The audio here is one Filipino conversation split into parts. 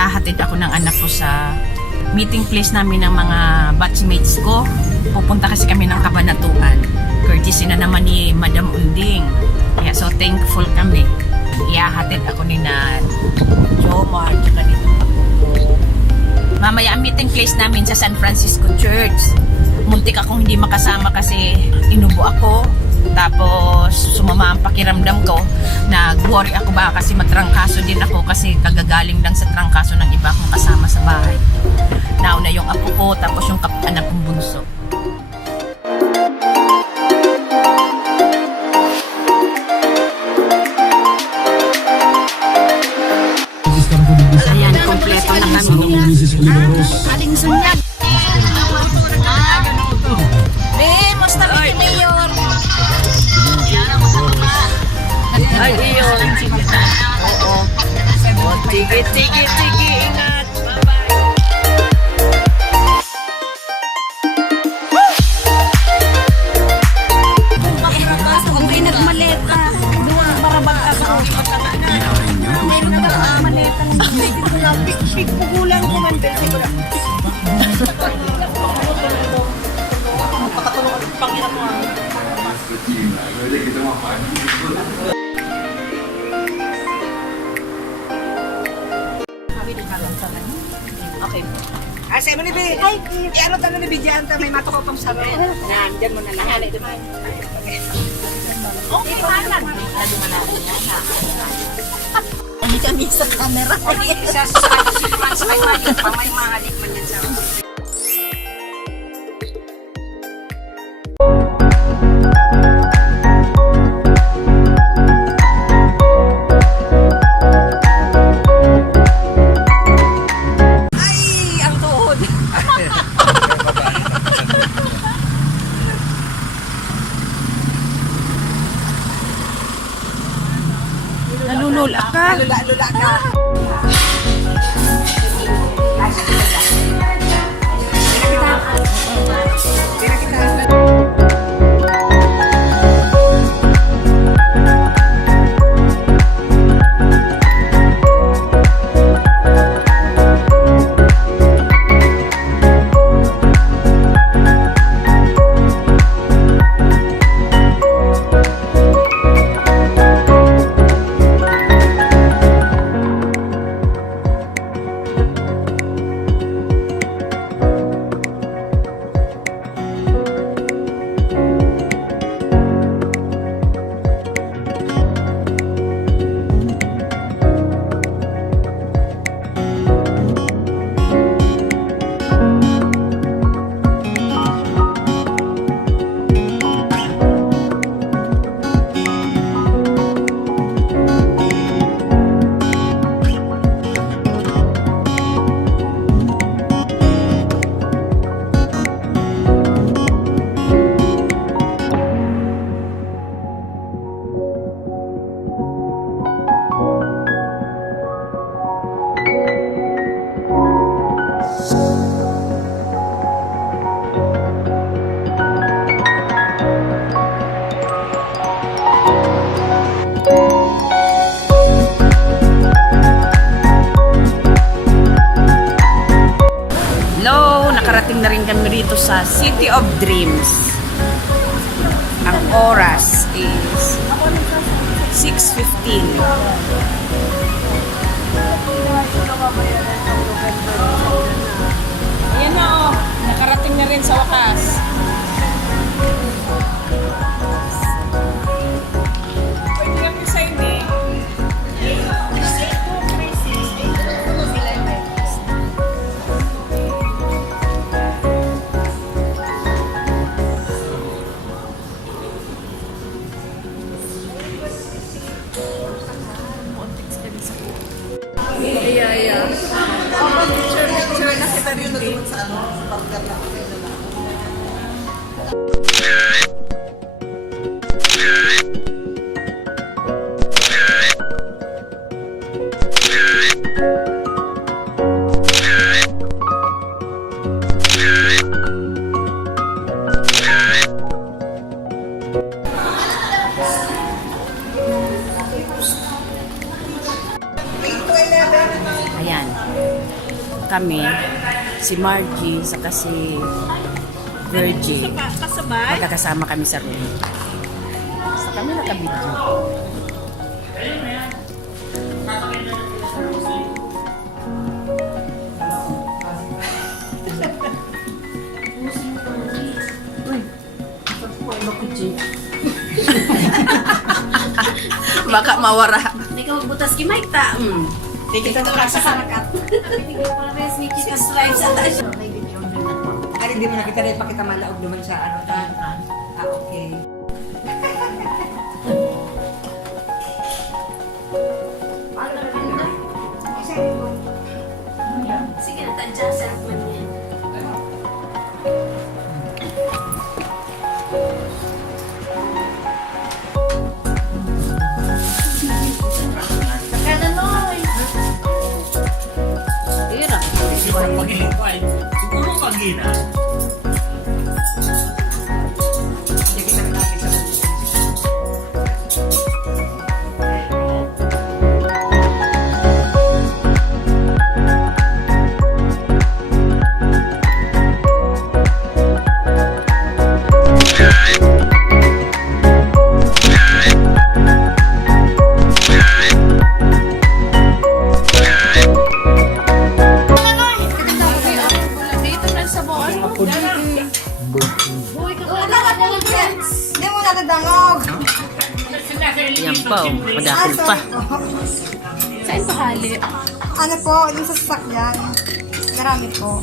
Ihahatid ako ng anak ko sa meeting place namin ng mga batchmates ko. Pupunta kasi kami ng Cabanatuan. Courtesy na naman ni Madam Unding. Kaya so thankful kami. Ihahatid ako ni na Jomar tsaka dito. Mamaya ang meeting place namin sa San Francisco Church. Muntik akong hindi makasama kasi inubo ako. Tapos sumama ang pakiramdam ko. Nag-worry ako ba kasi matrangkaso din ako kasi kagagaling lang sa trangkaso ng iba kong kasama sa bahay. Nauna yung apo ko tapos yung anak kong bunso. Ayan, kompleto na kami. Aling sunyag. Musta kami Mayor? Ay, iyon. Oo. Sige, ingat. Kung may nagmaleta, doon barabag ako. May nagmaleta. Pigpugulang ko man. Pangirap mo. Okay. Asa mo ni Bi? Ay, ano tanong ni Bidyan ta may mato ko pang sabi. Nan, diyan mo na lang. Ano ito man? Okay, man. Hindi kami sa camera. Isa sa kanya, pamay mahalik man yan sa. Nalulula ka. Nalulula ka. Nakarating na rin kami rito sa City of Dreams. Ang oras is 6:15. Ayan na oh, nakarating na rin sa wakas. Pwede lang yung sign eh. Yeah. Picture na kita rin doon sa ano, pagkat na Ayan. kami, si Margie, saka si Virgie. Kasabay? Magkakasama kami sa room. Sa kami nakabidyo. Baka mawara. Hindi ka magbutas kay Mike ta. Hindi kita sa harakat. Hindi ko pala may sneaky ka slime sa taas. Ay, hindi mo nakita rin pakita malaog naman sa ano ta. Okay. Sige na, tansya sa man yan. Kakanan mo eh. Hirap. Siguro pag-ina. Hindi kita nakita sa Dito na sa buwan mo. Hindi mo natadangog. Yan pa, oh. Madakil pa. Saan pa hali? Ano po, yung sa sasakyan. Marami po.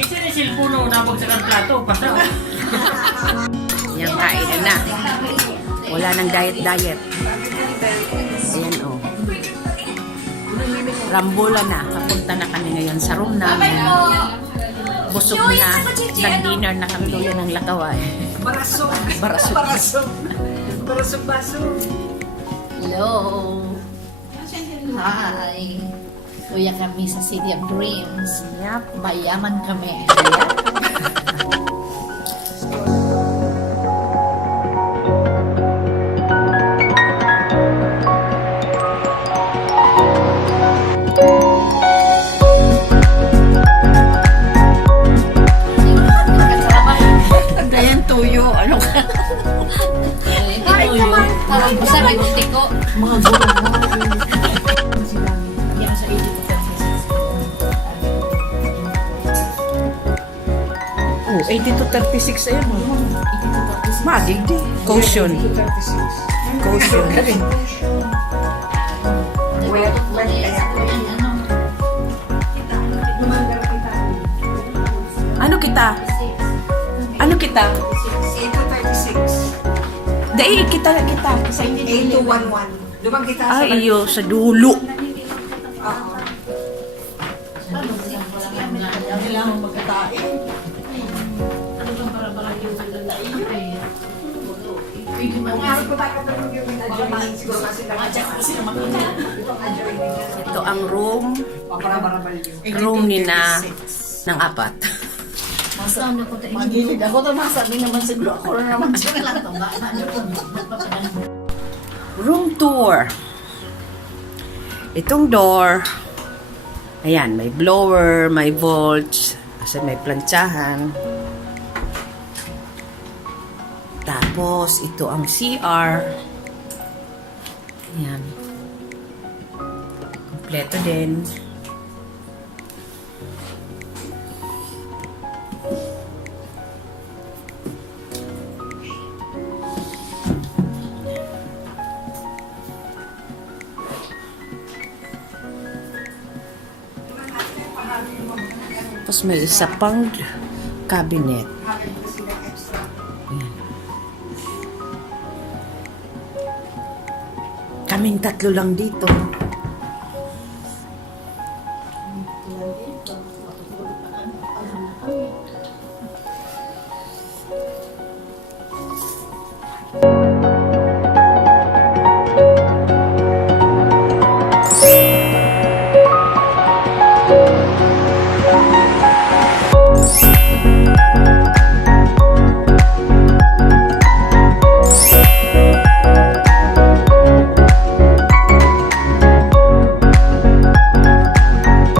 Kasi na silpuno, nabagsak ang plato, pasa. Yan, kain na. Wala nang diet-diet. Ayan, oh. Rambola na. Kapunta na kami ngayon sa room namin. Busog na. Nag-dinner na kami doon ng Lakaway. Barasog. Barasog. Barasog. Barasog baso. Hello. Hi. Kuya kami sa City of Dreams. Yep. Mayaman kami. Dayan tuyo. Ano ka? Tawag ko sa rinti ko. Mga yan sa 82 Oh, 80 to 36 ayun. Magig di. Caution. Caution. Ano kita? Ano kita? 8-36. Dahil kita. Sa 8-2-1-1. Lumang kita sa Ay, iyo, sa dulo. kailangan magkatain. Ang araw ko tayo katulog yung adjoining. Siguro kasi Ito ang room. paparabarabal yun. Room ni na ng apat. Saan ako tayo? Magilid ako ito. Masabi naman siguro ako na naman siya lang ito. Room tour. Itong door. Ayan, may blower, may volts, kasi may plantsahan. Tapos, ito ang CR. Ayan. Kompleto din. Tapos may isa pang cabinet. Ayan. Kaming tatlo lang dito.